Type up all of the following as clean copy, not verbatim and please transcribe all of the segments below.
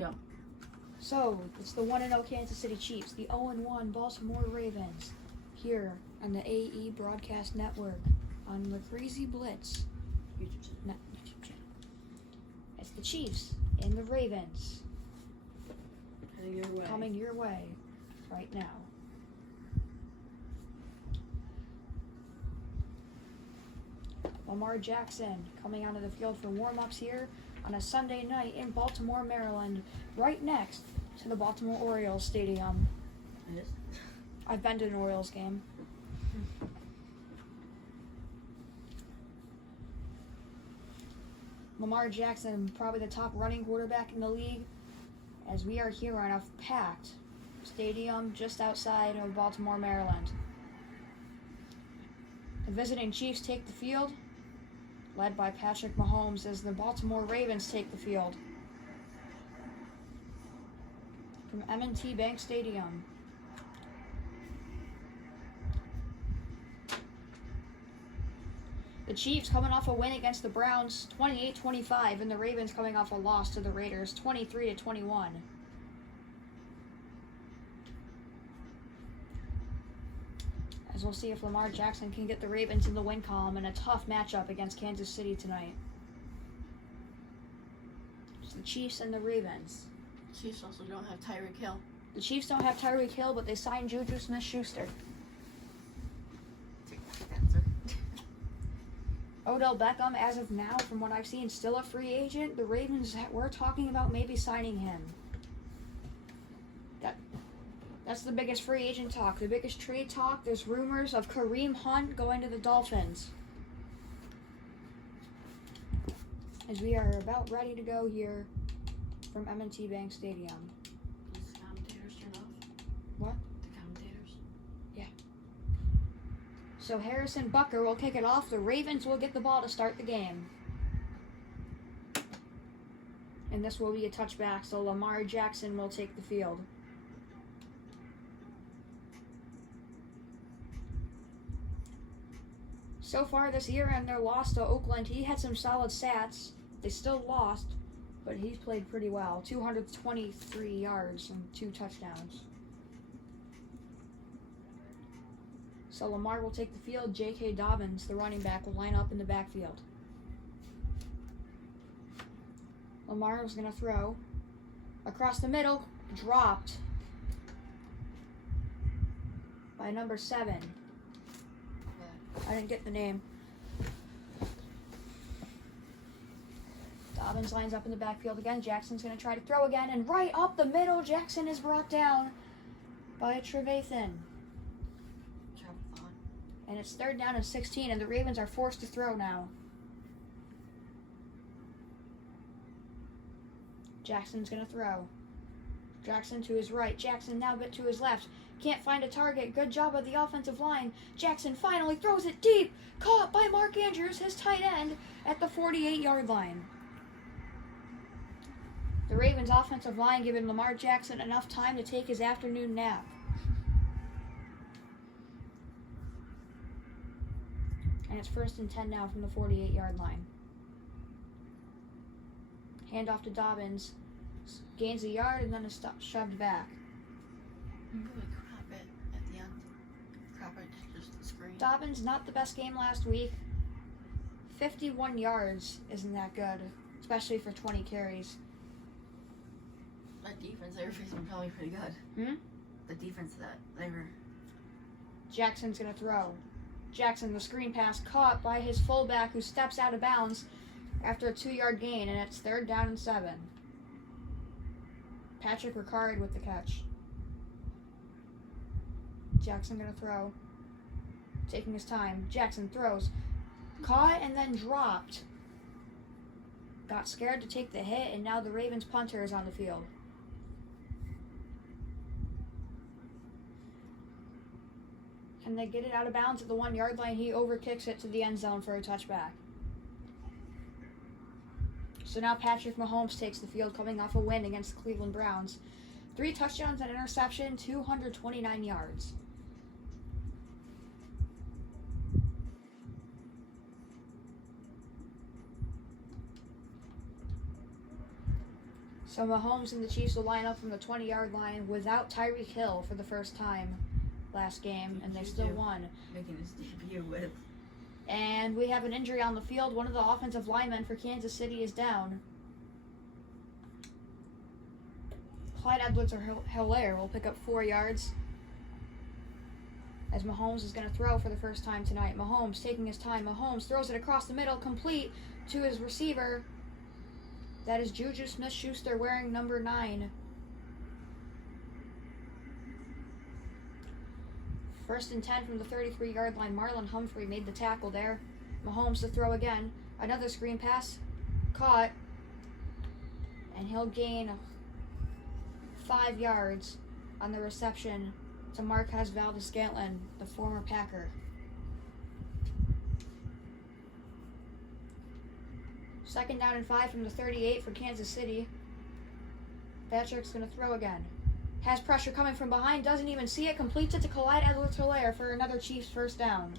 Go. So, it's the 1-0 Kansas City Chiefs, the 0-1 Baltimore Ravens, here on the AE Broadcast Network on the Crazy Blitz YouTube channel. It's the Chiefs and the Ravens coming your way right now. Lamar Jackson coming onto the field for warm-ups here on a Sunday night in Baltimore, Maryland, right next to the Baltimore Orioles Stadium. It is? I've been to an Orioles game. Lamar Jackson, probably the top running quarterback in the league, as we are here on a packed stadium just outside of Baltimore, Maryland. The visiting Chiefs take the field, led by Patrick Mahomes, as the Baltimore Ravens take the field. From M&T Bank Stadium. The Chiefs coming off a win against the Browns, 28-25, and the Ravens coming off a loss to the Raiders, 23-21. As we'll see if Lamar Jackson can get the Ravens in the win column in a tough matchup against Kansas City tonight. It's the Chiefs and the Ravens. The Chiefs also don't have Tyreek Hill. The Chiefs don't have Tyreek Hill, but they signed Juju Smith-Schuster. Answer. Odell Beckham, as of now, from what I've seen, still a free agent. The Ravens were talking about maybe signing him. That's the biggest free agent talk. The biggest trade talk, there's rumors of Kareem Hunt going to the Dolphins. As we are about ready to go here from M&T Bank Stadium. Does the commentators turn off? What? The commentators? Yeah. So Harrison Butker will kick it off. The Ravens will get the ball to start the game. And this will be a touchback, so Lamar Jackson will take the field. So far this year in their loss to Oakland, he had some solid stats. They still lost, but he's played pretty well. 223 yards and 2 touchdowns. So Lamar will take the field. J.K. Dobbins, the running back, will line up in the backfield. Lamar is going to throw. Across the middle, dropped by number 7. I didn't get the name. Dobbins lines up in the backfield again. Jackson's going to try to throw again. And right up the middle, Jackson is brought down by Trevathan. And it's 3rd down and 16, and the Ravens are forced to throw now. Jackson's going to throw. Jackson to his right. Jackson now bit to his left. Can't find a target. Good job of the offensive line. Jackson finally throws it deep. Caught by Mark Andrews, his tight end, at the 48-yard line. The Ravens' offensive line giving Lamar Jackson enough time to take his afternoon nap. And it's 1st and 10 now from the 48-yard line. Hand off to Dobbins. Gains a yard and then is shoved back. Really crop it at the end. Crop it to just the screen. Dobbins, not the best game last week. 51 yards isn't that good, especially for 20 carries. That defense they were facing probably pretty good. The defense that they were. Jackson's going to throw. Jackson, the screen pass, caught by his fullback, who steps out of bounds after a 2-yard gain, and it's 3rd down and 7. Patrick Ricard with the catch. Jackson going to throw. Taking his time. Jackson throws. Caught and then dropped. Got scared to take the hit, and now the Ravens punter is on the field. Can they get it out of bounds at the 1-yard line? He overkicks it to the end zone for a touchback. So now Patrick Mahomes takes the field, coming off a win against the Cleveland Browns. 3 touchdowns and interception, 229 yards. So Mahomes and the Chiefs will line up from the 20-yard line without Tyreek Hill for the first time last game, and they still won. Making his debut with. And we have an injury on the field. One of the offensive linemen for Kansas City is down. Clyde Edwards-Helaire will pick up 4 yards as Mahomes is going to throw for the first time tonight. Mahomes taking his time. Mahomes throws it across the middle, complete to his receiver. That is Juju Smith-Schuster wearing number 9. First and 10 from the 33-yard line. Marlon Humphrey made the tackle there. Mahomes to throw again. Another screen pass. Caught. And he'll gain 5 yards on the reception to Marquez Valdes-Scantling, the former Packer. Second down and 5 from the 38 for Kansas City. Patrick's going to throw again. Has pressure coming from behind, doesn't even see it, completes it to Clyde Edwards-Helaire for another Chiefs first down.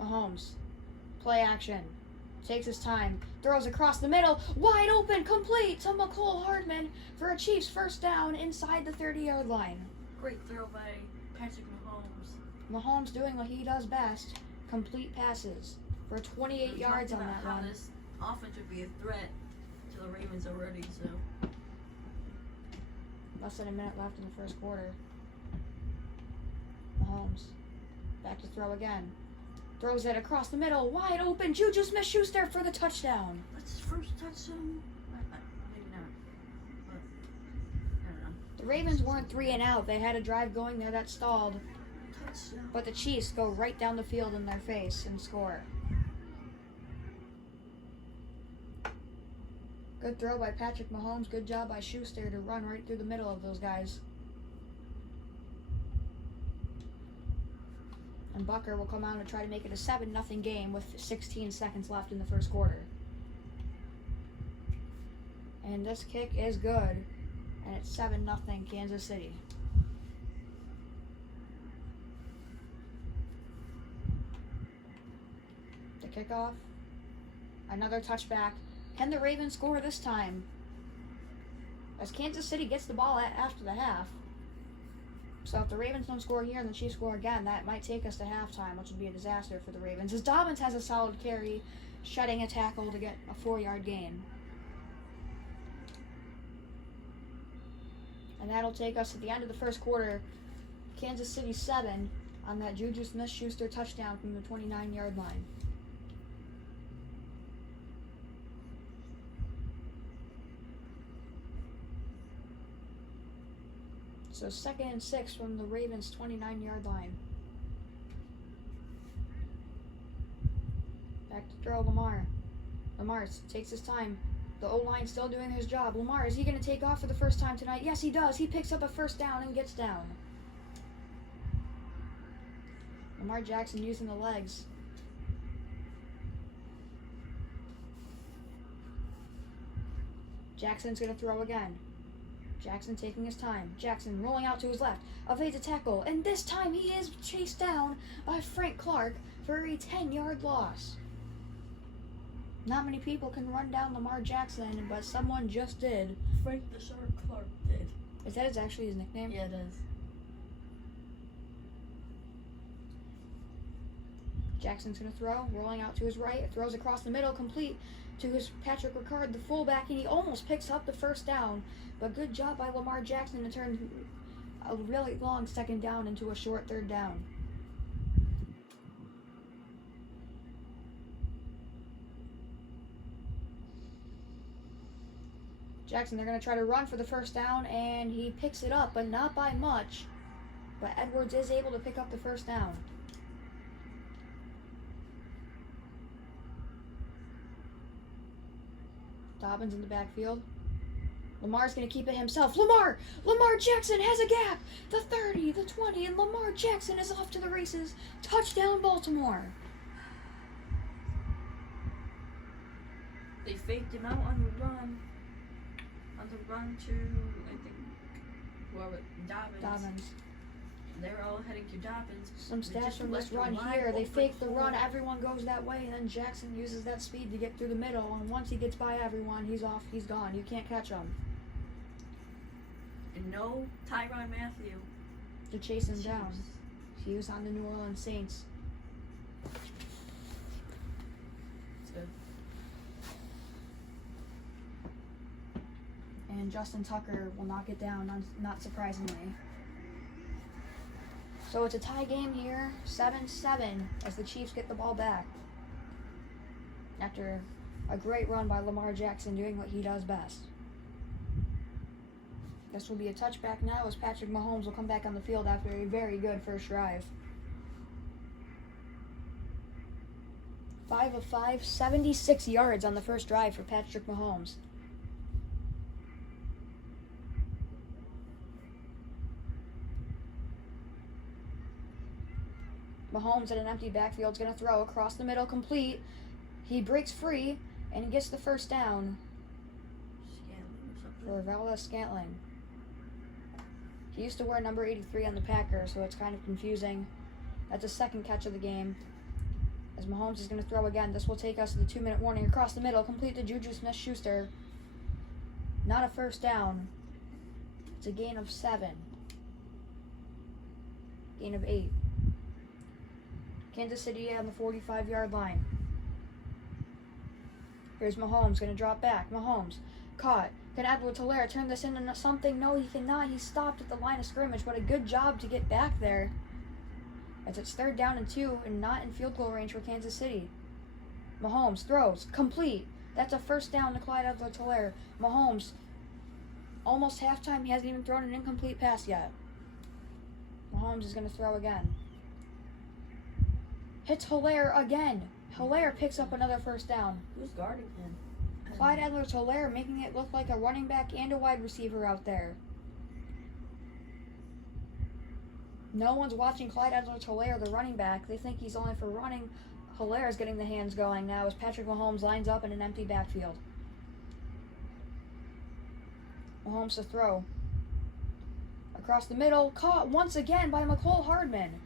Mahomes, play action, takes his time, throws across the middle, wide open, complete to McCole Hardman for a Chiefs first down inside the 30-yard line. Great throw by Patrick Mahomes. Mahomes doing what he does best, complete passes for 28 yards on that run. This offense would be a threat to the Ravens already, so. Less than a minute left in the first quarter. Mahomes, back to throw again. Throws it across the middle, wide open, Juju Smith-Schuster for the touchdown. That's his first touchdown? Maybe not. But, I don't know. The Ravens weren't 3 and out. They had a drive going there that stalled. Touchdown. But the Chiefs go right down the field in their face and score. Good throw by Patrick Mahomes. Good job by Schuster to run right through the middle of those guys. And Bucker will come out and try to make it a 7-0 game with 16 seconds left in the first quarter. And this kick is good. And it's 7-0 Kansas City. The kickoff. Another touchback. Can the Ravens score this time? As Kansas City gets the ball after the half. So if the Ravens don't score here and the Chiefs score again, that might take us to halftime, which would be a disaster for the Ravens. As Dobbins has a solid carry, shedding a tackle to get a 4-yard gain. And that'll take us to the end of the first quarter. Kansas City 7 on that Juju Smith-Schuster touchdown from the 29-yard line. So 2nd and 6 from the Ravens' 29-yard line. Back to throw Lamar. Lamar takes his time. The O-line still doing his job. Lamar, is he going to take off for the first time tonight? Yes, he does. He picks up a first down and gets down. Lamar Jackson using the legs. Jackson's going to throw again. Jackson taking his time. Jackson rolling out to his left. Evades a tackle. And this time he is chased down by Frank Clark for a 10-yard loss. Not many people can run down Lamar Jackson, but someone just did. Frank the Shark Clark did. Is that actually his nickname? Yeah, it is. Jackson's going to throw. Rolling out to his right. Throws across the middle. Complete to his Patrick Ricard, the fullback, and he almost picks up the first down. But good job by Lamar Jackson to turn a really long second down into a short third down. Jackson, they're going to try to run for the first down, and he picks it up, but not by much. But Edwards is able to pick up the first down. Dobbins in the backfield. Lamar's going to keep it himself. Lamar Jackson has a gap. The 30, the 20, and Lamar Jackson is off to the races. Touchdown, Baltimore. They faked him out on the run. On the run to, I think, whoever, Dobbins. they're all heading to Dobbins. Some They stats just from this left a run wide here. They open fake the run. hole. Everyone goes that way, and then Jackson uses that speed to get through the middle. And once he gets by everyone, he's off. He's gone. You can't catch him. And no Tyrann Mathieu. To chase him Chiefs. down. He was on the New Orleans Saints. It's good. And Justin Tucker will knock it down, not surprisingly. So it's a tie game here, 7-7, as the Chiefs get the ball back. After a great run by Lamar Jackson doing what he does best. This will be a touchback now as Patrick Mahomes will come back on the field after a very good first drive. 5 of 5, 76 yards on the first drive for Patrick Mahomes. Mahomes at an empty backfield is going to throw across the middle, complete. He breaks free, and he gets the first down Scanlon or something. for Valdez-Scantling. He used to wear number 83 on the Packers, so it's kind of confusing. That's the second catch of the game. As Mahomes is going to throw again, this will take us to the 2-minute warning. Across the middle, complete to Juju Smith-Schuster. Not a first down. It's a gain of 7. Gain of 8. Kansas City on the 45-yard line. Here's Mahomes, going to drop back. Mahomes, caught. Can Edwards-Helaire turn this into something? No, he cannot. He's stopped at the line of scrimmage, but a good job to get back there. As it's 3rd down and 2 and not in field goal range for Kansas City. Mahomes throws, complete. That's a first down to Clyde Edwards-Helaire. Mahomes, almost halftime, he hasn't even thrown an incomplete pass yet. Mahomes is going to throw again. Hits Helaire again. Helaire picks up another first down. Who's guarding him? Clyde Edwards-Helaire making it look like a running back and a wide receiver out there. No one's watching Clyde Edwards-Helaire, the running back. They think he's only for running. Hilaire is getting the hands going now as Patrick Mahomes lines up in an empty backfield. Mahomes to throw. Across the middle, caught once again by McCole Hardman.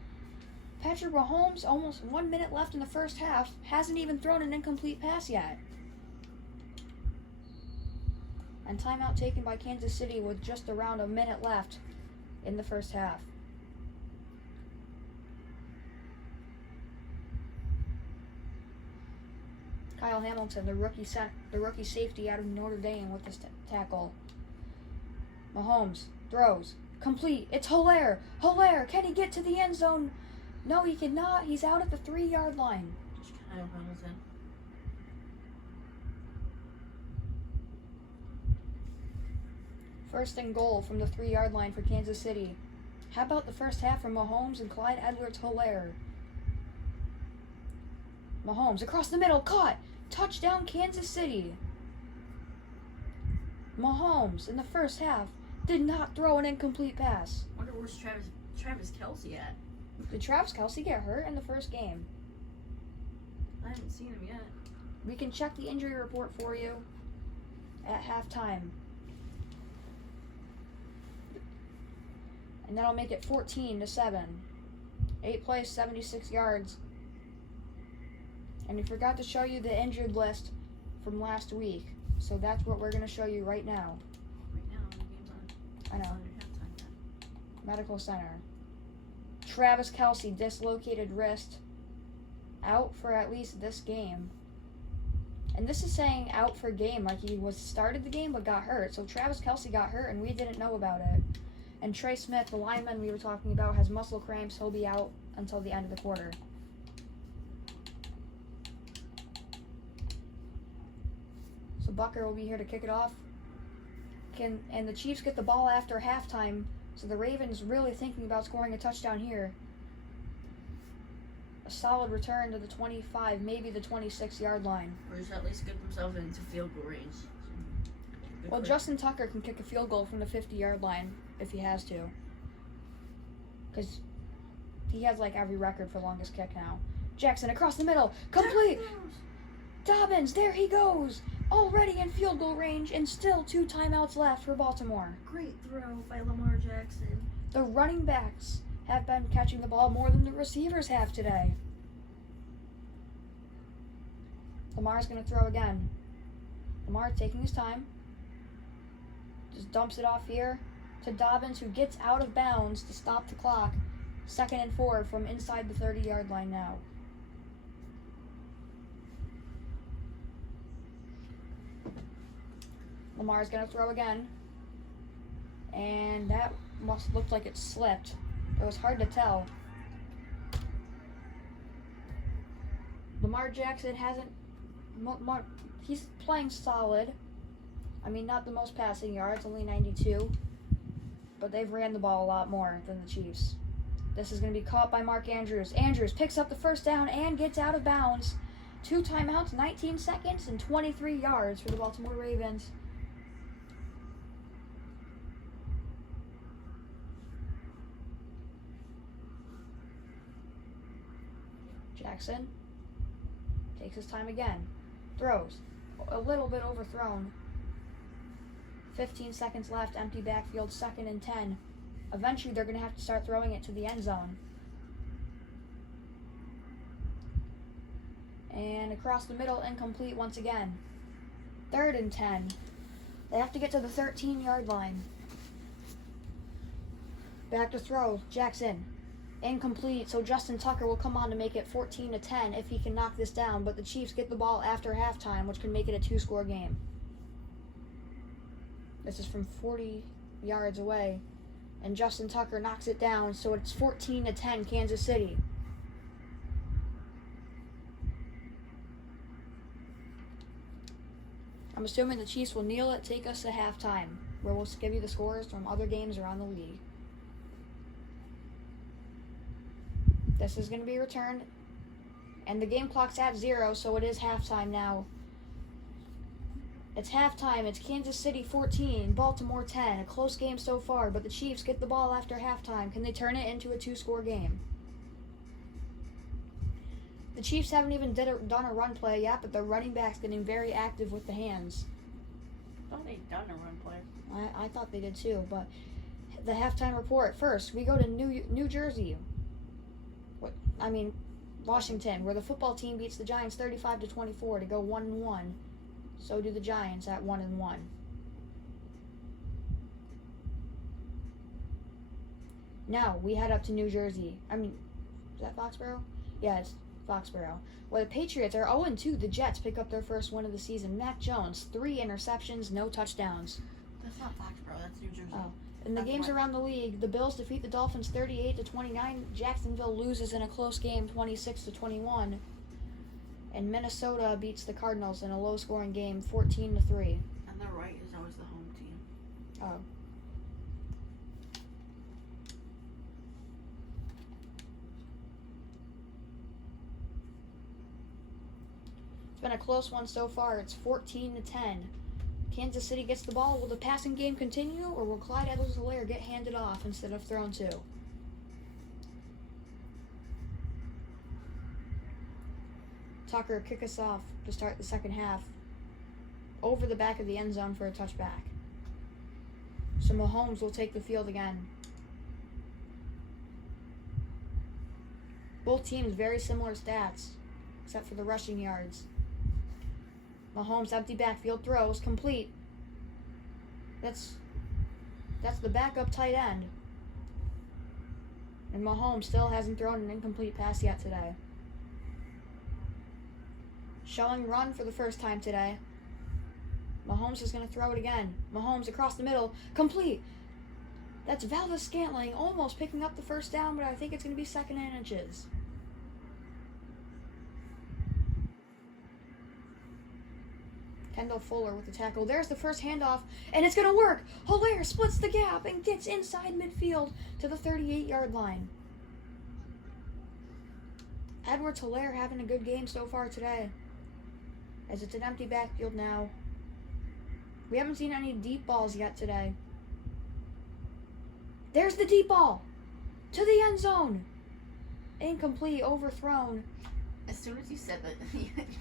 Patrick Mahomes, almost 1 minute left in the first half, hasn't even thrown an incomplete pass yet. And timeout taken by Kansas City with just around a minute left in the first half. Kyle Hamilton, the rookie safety out of Notre Dame with this tackle. Mahomes throws. Complete. It's Helaire. Helaire, can he get to the end zone? No, he cannot. He's out at the 3-yard line. Just Kyle Hamilton. First and goal from the 3-yard line for Kansas City. How about the first half from Mahomes and Clyde Edwards-Helaire? Mahomes across the middle, caught. Touchdown Kansas City. Mahomes in the first half did not throw an incomplete pass. Wonder where's Travis Kelce at? Did Travis Kelce get hurt in the first game? I haven't seen him yet. We can check the injury report for you at halftime. And that'll make it 14-7. 8 plays, 76 yards. And we forgot to show you the injured list from last week. So that's what we're going to show you right now. Right now, the game's on. I know. It's under halftime yet. Medical Center. Travis Kelce, dislocated wrist. Out for at least this game. And this is saying out for game, like he was started the game but got hurt. So Travis Kelce got hurt and we didn't know about it. And Trey Smith, the lineman we were talking about, has muscle cramps. He'll be out until the end of the quarter. So Bucker will be here to kick it off. And the Chiefs get the ball after halftime. So the Ravens really thinking about scoring a touchdown here. A solid return to the 25, maybe the 26-yard line. Or just at least get themselves into field goal range. Well, Justin Tucker can kick a field goal from the 50-yard line if he has to. Because he has like every record for longest kick now. Jackson across the middle. Complete. Dobbins, there he goes. Already in field goal range and still 2 timeouts left for Baltimore. Great throw by Lamar Jackson. The running backs have been catching the ball more than the receivers have today. Lamar's going to throw again. Lamar taking his time. Just dumps it off here to Dobbins, who gets out of bounds to stop the clock. 2nd and 4 from inside the 30-yard line now. Lamar's going to throw again. And that must look like it slipped. It was hard to tell. Lamar Jackson hasn't... He's playing solid. I mean, not the most passing yards, only 92. But they've ran the ball a lot more than the Chiefs. This is going to be caught by Mark Andrews. Andrews picks up the first down and gets out of bounds. 2 timeouts, 19 seconds, and 23 yards for the Baltimore Ravens. Jackson takes his time again. Throws. A little bit overthrown. 15 seconds left. Empty backfield. 2nd and 10. Eventually, they're going to have to start throwing it to the end zone. And across the middle, incomplete once again. 3rd and 10. They have to get to the 13-yard line. Back to throw. Jackson. Incomplete, so Justin Tucker will come on to make it 14-10 if he can knock this down, but the Chiefs get the ball after halftime, which can make it a 2-score game. This is from 40 yards away, and Justin Tucker knocks it down, so it's 14-10 Kansas City. I'm assuming the Chiefs will kneel it, take us to halftime, where we'll give you the scores from other games around the league. This is going to be returned, and the game clock's at 0, so it is halftime now. It's halftime. It's Kansas City 14, Baltimore 10. A close game so far, but the Chiefs get the ball after halftime. Can they turn it into a 2-score game? The Chiefs haven't even done a run play yet, but the running back's getting very active with the hands. I thought they'd done a run play. I thought they did too, but the halftime report. First, we go to New Jersey. Washington, where the football team beats the Giants 35-24 to go 1-1. So do the Giants at 1-1. Now we head up to New Jersey. Is that Foxborough? Yeah, it's Foxborough. Where the Patriots are 0-2. The Jets pick up their first win of the season. Mac Jones, 3 interceptions, no touchdowns. That's not Foxborough, that's New Jersey. Oh. In the games around the league, the Bills defeat the Dolphins 38-29. Jacksonville loses in a close game 26-21. And Minnesota beats the Cardinals in a low-scoring game 14-3. And the right is always the home team. Oh. It's been a close one so far. It's 14-10. Kansas City gets the ball. Will the passing game continue, or will Clyde Edwards-Helaire get handed off instead of thrown to? Tucker kick us off to start the second half. Over the back of the end zone for a touchback. So Mahomes will take the field again. Both teams very similar stats, except for the rushing yards. Mahomes empty backfield throws, complete. That's the backup tight end. And Mahomes still hasn't thrown an incomplete pass yet today. Showing run for the first time today. Mahomes is going to throw it again. Mahomes across the middle, complete. That's Valdez-Scantling almost picking up the first down, but I think it's going to be 2nd and inches. Kendall Fuller with the tackle. There's the first handoff, and it's going to work. Helaire splits the gap and gets inside midfield to the 38-yard line. Edwards-Helaire having a good game so far today, as it's an empty backfield now. We haven't seen any deep balls yet today. There's the deep ball to the end zone. Incomplete, overthrown. As soon as you said that,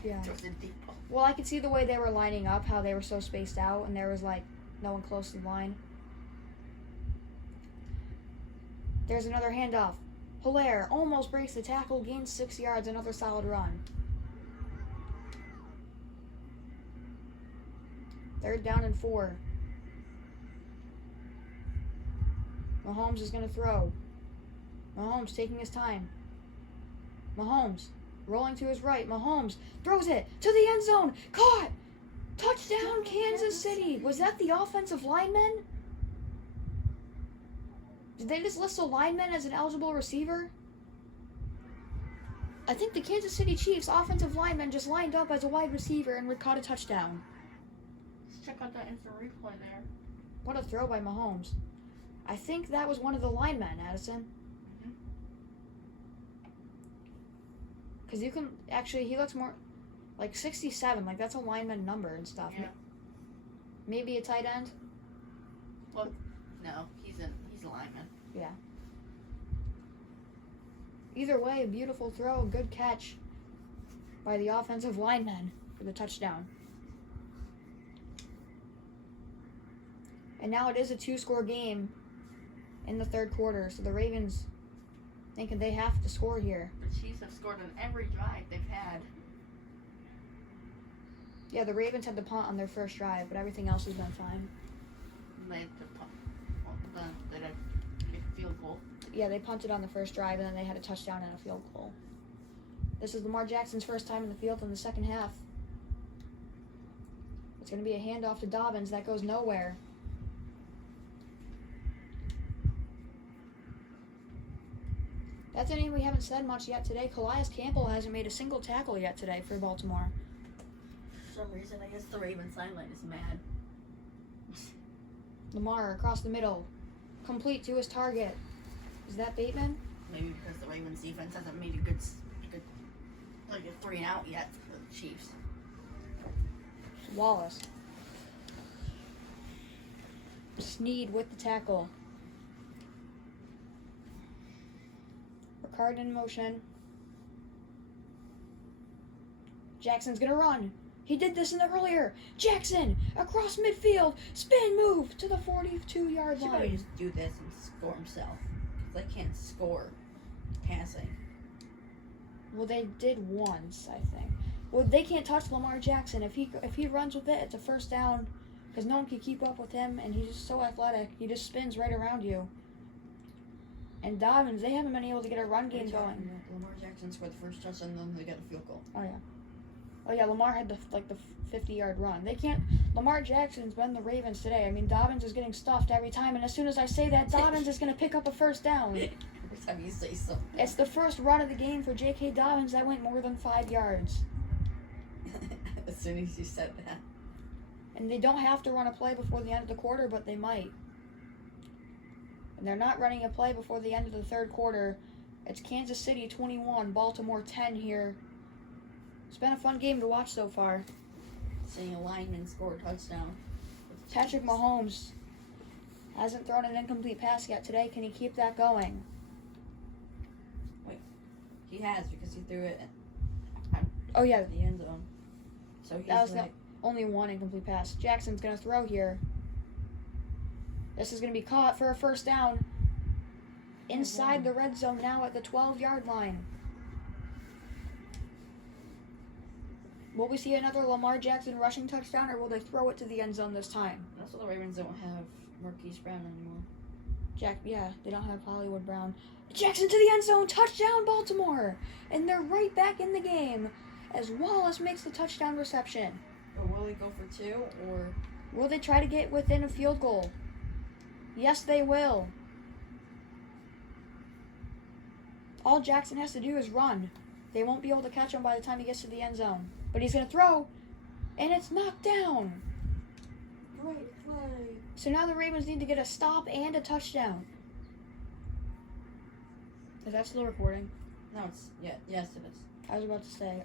Yeah. it was a deep ball. Well, I could see the way they were lining up, how they were so spaced out, and there was no one close to the line. There's another handoff. Hilaire almost breaks the tackle, gains 6 yards, another solid run. 3rd down and 4. Mahomes is going to throw. Mahomes taking his time. Mahomes rolling to his right. Mahomes throws it to the end zone. Caught! Touchdown, Kansas City. Was that the offensive lineman? Did they just list a lineman as an eligible receiver? I think the Kansas City Chiefs offensive lineman just lined up as a wide receiver and caught a touchdown. Let's check out that instant replay there. What a throw by Mahomes. I think that was one of the linemen, Addison. Because you can, actually, he looks more like 67. Like, that's a lineman number and stuff. Yeah. Maybe a tight end? Well, no, he's a lineman. Yeah. Either way, a beautiful throw, good catch by the offensive lineman for the touchdown. And now it is a 2-score game in the 3rd quarter, so the Ravens thinking they have to score here. The Chiefs have scored on every drive they've had. Yeah, the Ravens had the punt on their first drive, but everything else has been fine. They had to punt. Well, they had a field goal. Yeah, they punted on the first drive, and then they had a touchdown and a field goal. This is Lamar Jackson's first time in the field in the second half. It's going to be a handoff to Dobbins. That goes nowhere. That's a name we haven't said much yet today. Calais Campbell hasn't made a single tackle yet today for Baltimore. For some reason, I guess the Ravens sideline is mad. Lamar across the middle. Complete to his target. Is that Bateman? Maybe because the Ravens defense hasn't made a good like a 3 and out yet for the Chiefs. Wallace. Snead with the tackle. Ricard in motion. Jackson's gonna run. He did this in the earlier. Jackson across midfield. Spin move to the 42-yard He should probably line. just do this and score himself. They can't score passing. Well, they did once, I think. Well, they can't touch Lamar Jackson. If he runs with it, it's a first down because no one can keep up with him, and he's just so athletic. He just spins right around you. And Dobbins, they haven't been able to get a run game going. Lamar Jackson scored the first touchdown, and then they got a field goal. Oh yeah, Lamar had the 50-yard run. They can't. Lamar Jackson's been the Ravens today. I mean, Dobbins is getting stuffed every time, and as soon as I say that, Dobbins is going to pick up a first down. Every time you say something. It's the first run of the game for J.K. Dobbins that went more than 5 yards. As soon as you said that. And they don't have to run a play before the end of the quarter, but they might. And they're not running a play before the end of the 3rd quarter. It's Kansas City 21, Baltimore 10 here. It's been a fun game to watch so far. Seeing a lineman score a touchdown. Patrick Mahomes hasn't thrown an incomplete pass yet today. Can he keep that going? He has, because he threw it Oh yeah, in the end zone. So he's that was like, only one incomplete pass. Jackson's going to throw here. This is going to be caught for a first down. Inside the red zone now at the 12-yard line. Will we see another Lamar Jackson rushing touchdown, or will they throw it to the end zone this time? that's why the Ravens don't have Marquise Brown anymore. Yeah, they don't have Hollywood Brown. Jackson to the end zone, touchdown Baltimore! And they're right back in the game as Wallace makes the touchdown reception. Or will they go for 2, or... Will they try to get within a field goal? Yes, they will. All Jackson has to do is run. They won't be able to catch him by the time he gets to the end zone. But he's going to throw, and it's knocked down. Great play. So now the Ravens need to get a stop and a touchdown. Is that still recording? No, it's... Yeah, yes, it is. I was about to say.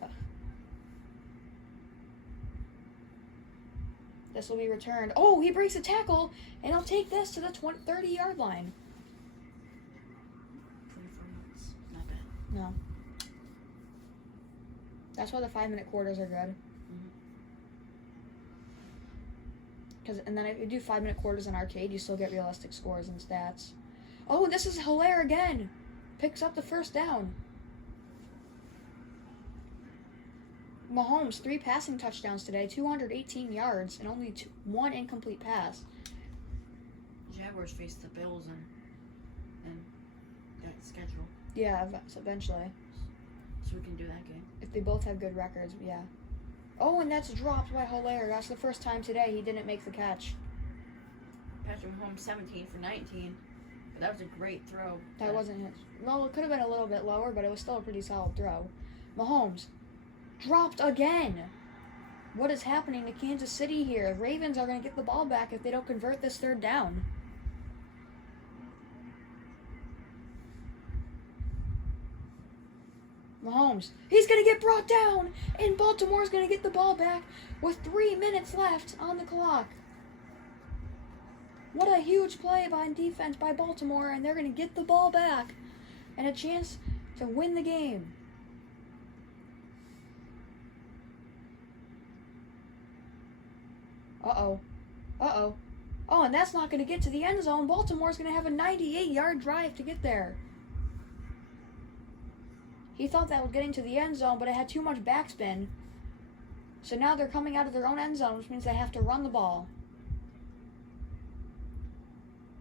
This will be returned. Oh, he breaks a tackle, and he'll take this to the 30-yard line. 24 yards. Not bad. No. That's why the 5-minute quarters are good. And then if you do 5-minute quarters in arcade, you still get realistic scores and stats. Oh, this is Hilaire again. Picks up the first down. Mahomes, 3 passing touchdowns today, 218 yards, and only 1 incomplete pass. Jaguars face the Bills and that schedule, Yeah, eventually. so we can do that game. If they both have good records, yeah. Oh, and that's dropped by Hilaire. That's the first time today he didn't make the catch. Patrick Mahomes 17 for 19, but that was a great throw. That wasn't his. Well, it could have been a little bit lower, but it was still a pretty solid throw. Mahomes dropped again. What is happening to Kansas City here? The Ravens are going to get the ball back if they don't convert this third down. Mahomes, he's going to get brought down, and Baltimore's going to get the ball back with 3 minutes left on the clock. What a huge play by defense by Baltimore, and they're going to get the ball back and a chance to win the game. Uh-oh. Uh-oh. Oh, and that's not going to get to the end zone. Baltimore's going to have a 98-yard drive to get there. He thought that was getting to the end zone, but it had too much backspin. So now they're coming out of their own end zone, which means they have to run the ball.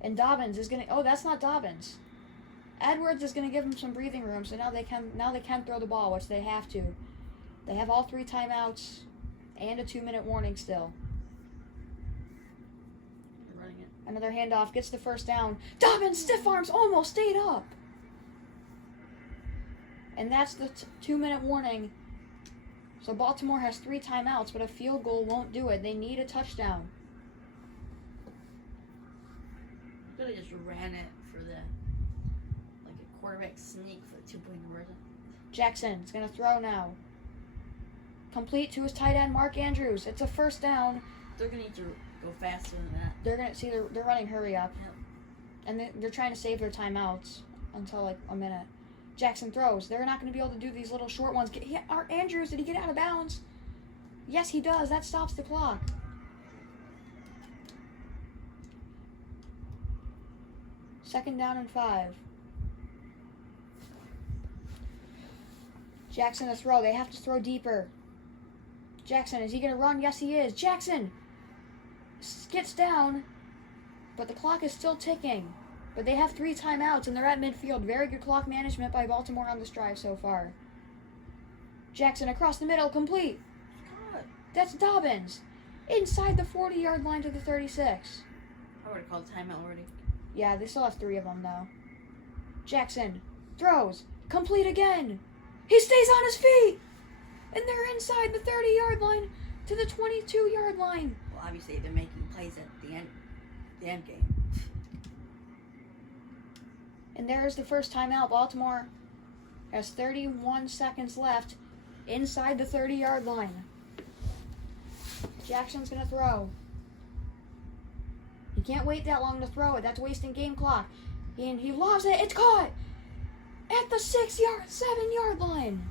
And Dobbins is going to... Oh, that's not Dobbins. Edwards is going to give him some breathing room, so now they can throw the ball, which they have to. They have all 3 timeouts and a 2-minute warning still. They're running it. Another handoff, gets the first down. Dobbins, stiff arms, almost stayed up. And that's the 2-minute warning. So Baltimore has 3 timeouts, but a field goal won't do it. They need a touchdown. I could have just ran it for the, like a quarterback sneak for a 2-point conversion. Jackson's going to throw now. Complete to his tight end, Mark Andrews. It's a first down. They're going to need to go faster than that. They're going to see they're running hurry up. Yep. And they're trying to save their timeouts until like a minute. Jackson throws. They're not going to be able to do these little short ones. Andrews, did he get out of bounds? Yes, he does. That stops the clock. Second down and 5. Jackson to throw. They have to throw deeper. Jackson, is he going to run? Yes, he is. Jackson gets down, but the clock is still ticking. But they have 3 timeouts, and they're at midfield. Very good clock management by Baltimore on this drive so far. Jackson across the middle, complete. God. That's Dobbins. Inside the 40-yard line to the 36. I would have called timeout already. Yeah, they still have 3 of them, though. Jackson throws. Complete again. He stays on his feet. And they're inside the 30-yard line to the 22-yard line. Well, obviously they're making plays at the end game. And there's the first timeout. Baltimore has 31 seconds left inside the 30-yard line. Jackson's going to throw. He can't wait that long to throw it. That's wasting game clock. And he lobs it. It's caught at the 7-yard line.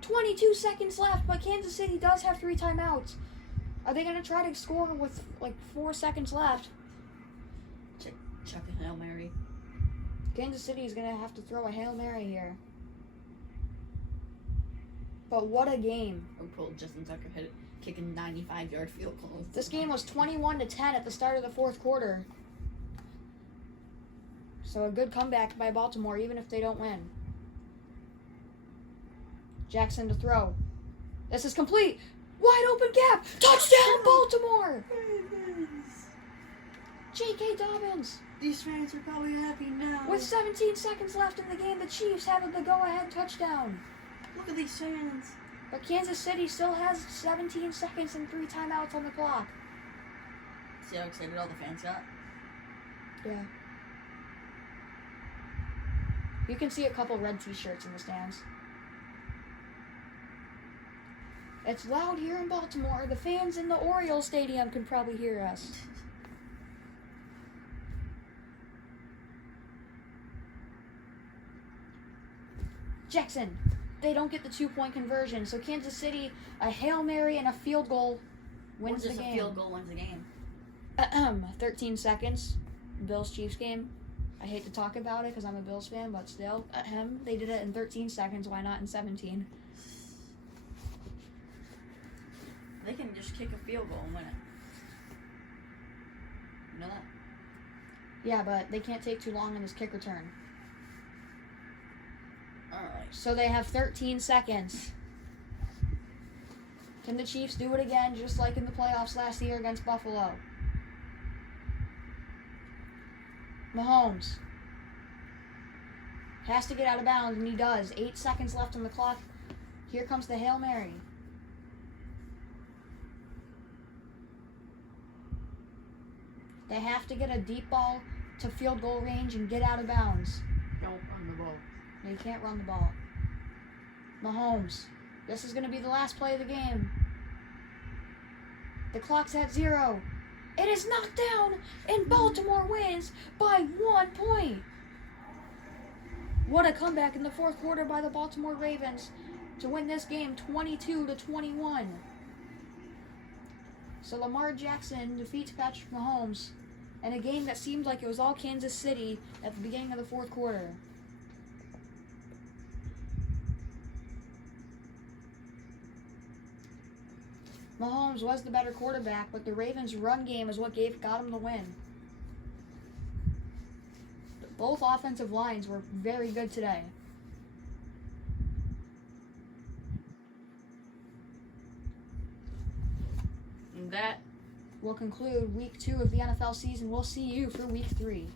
22 seconds left, but Kansas City does have 3 timeouts. Are they going to try to score with like 4 seconds left? Chuck a Hail Mary. Kansas City is going to have to throw a Hail Mary here. But what a game. Or pull Justin Tucker hit it, kicking 95-yard field goals. This game was 21-10 at the start of the 4th quarter. So a good comeback by Baltimore, even if they don't win. Jackson to throw. This is complete. Wide open gap. Touchdown, Baltimore! J.K. Dobbins. These fans are probably happy now. With 17 seconds left in the game, the Chiefs have the go-ahead touchdown. Look at these fans. But Kansas City still has 17 seconds and 3 timeouts on the clock. See how excited all the fans got? Yeah. You can see a couple red t-shirts in the stands. It's loud here in Baltimore. The fans in the Orioles Stadium can probably hear us. Jackson. They don't get the 2-point conversion. So Kansas City, a Hail Mary and a field goal wins the game. A field goal wins the game. 13 seconds. Bills-Chiefs game. I hate to talk about it because I'm a Bills fan, but still, they did it in 13 seconds. Why not in 17? They can just kick a field goal and win it. You know that? Yeah, but they can't take too long on this kick return. Alright. So they have 13 seconds. Can the Chiefs do it again, just like in the playoffs last year against Buffalo? Mahomes has to get out of bounds, and he does. 8 seconds left on the clock. Here comes the Hail Mary. They have to get a deep ball to field goal range and get out of bounds. Don't run the ball. They can't run the ball. Mahomes. This is going to be the last play of the game. The clock's at 0. It is knocked down, and Baltimore wins by 1 point. What a comeback in the fourth quarter by the Baltimore Ravens to win this game 22-21. So Lamar Jackson defeats Patrick Mahomes in a game that seemed like it was all Kansas City at the beginning of the fourth quarter. Mahomes was the better quarterback, but the Ravens' run game is what got him the win. Both offensive lines were very good today. And that We'll conclude week 2 of the NFL season. We'll see you for week 3.